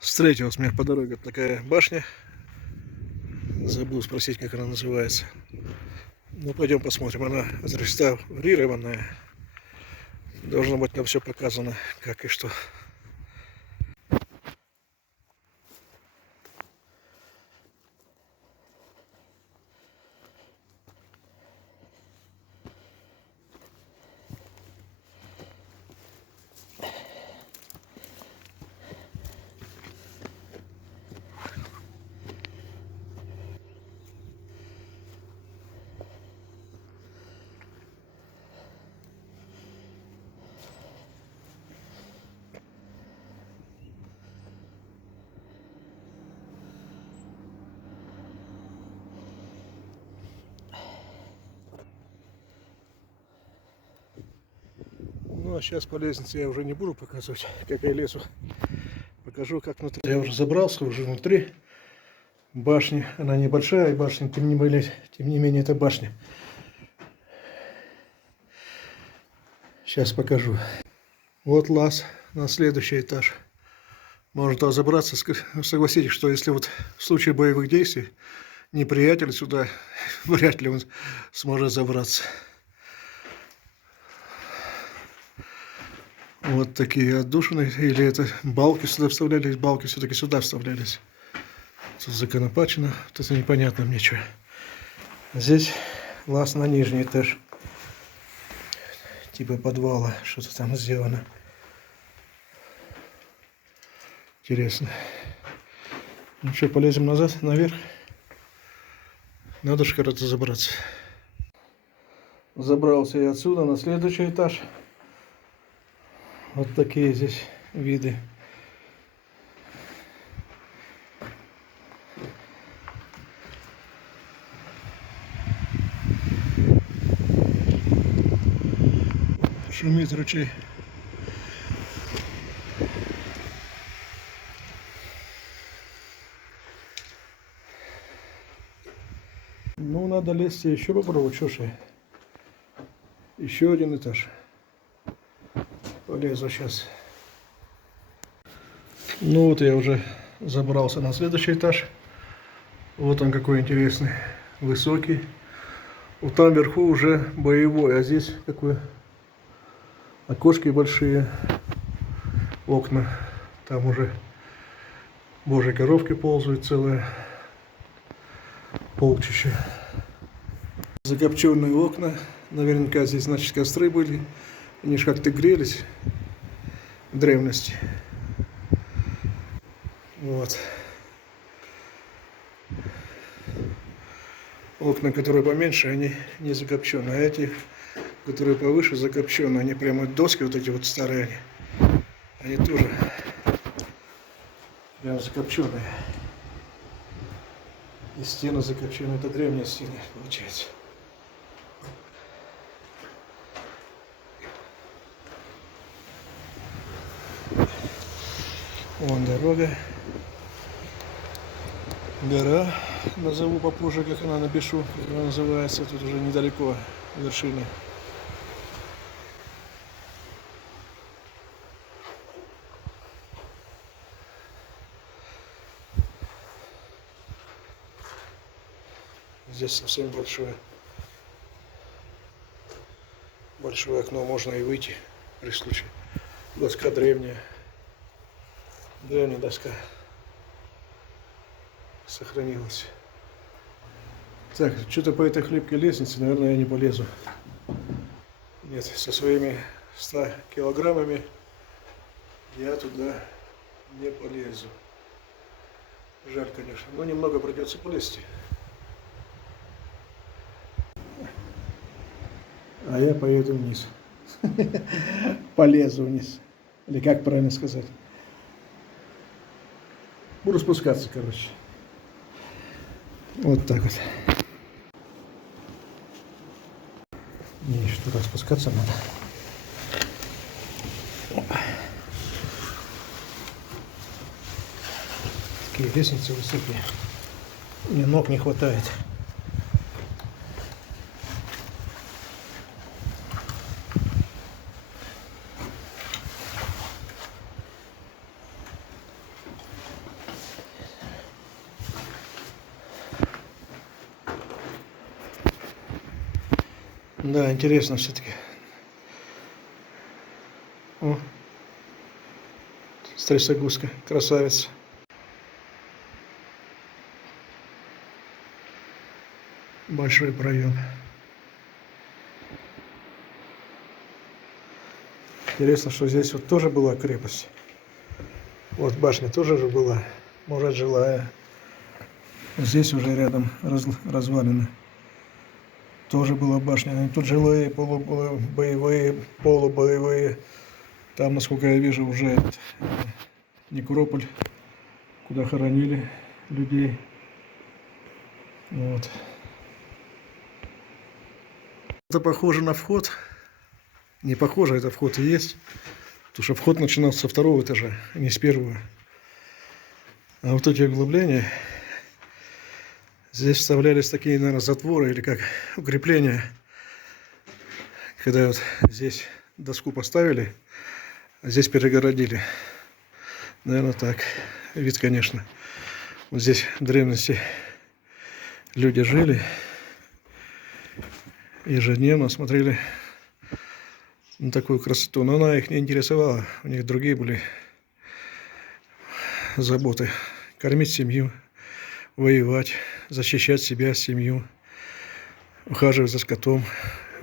Встретилась мне по дороге такая башня. Забыл спросить, как она называется. Ну, пойдем посмотрим. Она отреставрированная. Должно быть там все показано, как и что. Ну, а сейчас по лестнице я уже не буду показывать, как я лезу. Покажу, как внутри. Я уже забрался, уже внутри башни. Она небольшая, башня, тем не менее, это башня. Сейчас покажу. Вот лаз на следующий этаж. Можно туда забраться. Согласитесь, что если вот в случае боевых действий неприятель сюда, вряд ли он сможет забраться. Вот такие отдушины, или это балки сюда вставлялись, балки все-таки сюда вставлялись. Тут законопачено, вот это непонятно мне что. Здесь лаз на нижний этаж, типа подвала, что-то там сделано. Интересно. Ну что, полезем назад, наверх? Надо же когда-то забраться. Забрался я отсюда на следующий этаж. Вот такие здесь виды. Шумит ручей. Ну, надо лезть и еще попробовать, что ж. Еще один этаж. Полезу сейчас. Ну вот я уже забрался на следующий этаж. Вот он какой интересный, высокий. Вот там вверху уже боевой, а здесь какое окошки большие, окна. Там уже божьи коровки ползают целое полчища. Закопченные окна. Наверняка здесь, значит, костры были. Они же как-то грелись в древности. Вот. Окна, которые поменьше, они не закопчены. А эти, которые повыше, закопчены. Они прямо доски вот эти вот старые. Они тоже прям закопченые. И стены закопчены. Это древние стены, получается. Вон дорога. Гора. Назову попозже, как она напишу, как она называется. Тут уже недалеко вершины. Здесь совсем большое окно, можно и выйти при случае. Доска древняя. Древняя доска сохранилась. Так, что-то по этой хлипкой лестнице, наверное, я не полезу. Нет, со своими 100 килограммами я туда не полезу. Жаль, конечно, но немного придется полезти. А я поеду вниз. Полезу вниз. Или как правильно сказать? Буду спускаться, короче. Вот так вот. Мне еще туда спускаться надо. Такие лестницы высокие. Мне ног не хватает. Да, интересно все-таки. О, стресогузка, красавица. Большой проем. Интересно, что здесь вот тоже была крепость. Вот башня тоже же была, может, жилая. Здесь уже рядом развалины. Тоже была башня. Они тут жилые, полубоевые, полубоевые. Там, насколько я вижу, уже некрополь, куда хоронили людей. Вот. Это похоже на вход. Не похоже, это вход и есть. Потому что вход начинался со второго этажа, а не с первого. А вот эти углубления, здесь вставлялись такие, наверное, затворы или как укрепления. Когда вот здесь доску поставили, а здесь перегородили. Наверное, так. Вид, конечно. Вот здесь в древности люди жили, ежедневно смотрели на такую красоту. Но она их не интересовала. У них другие были заботы. Кормить семью, воевать, защищать себя, семью, ухаживать за скотом.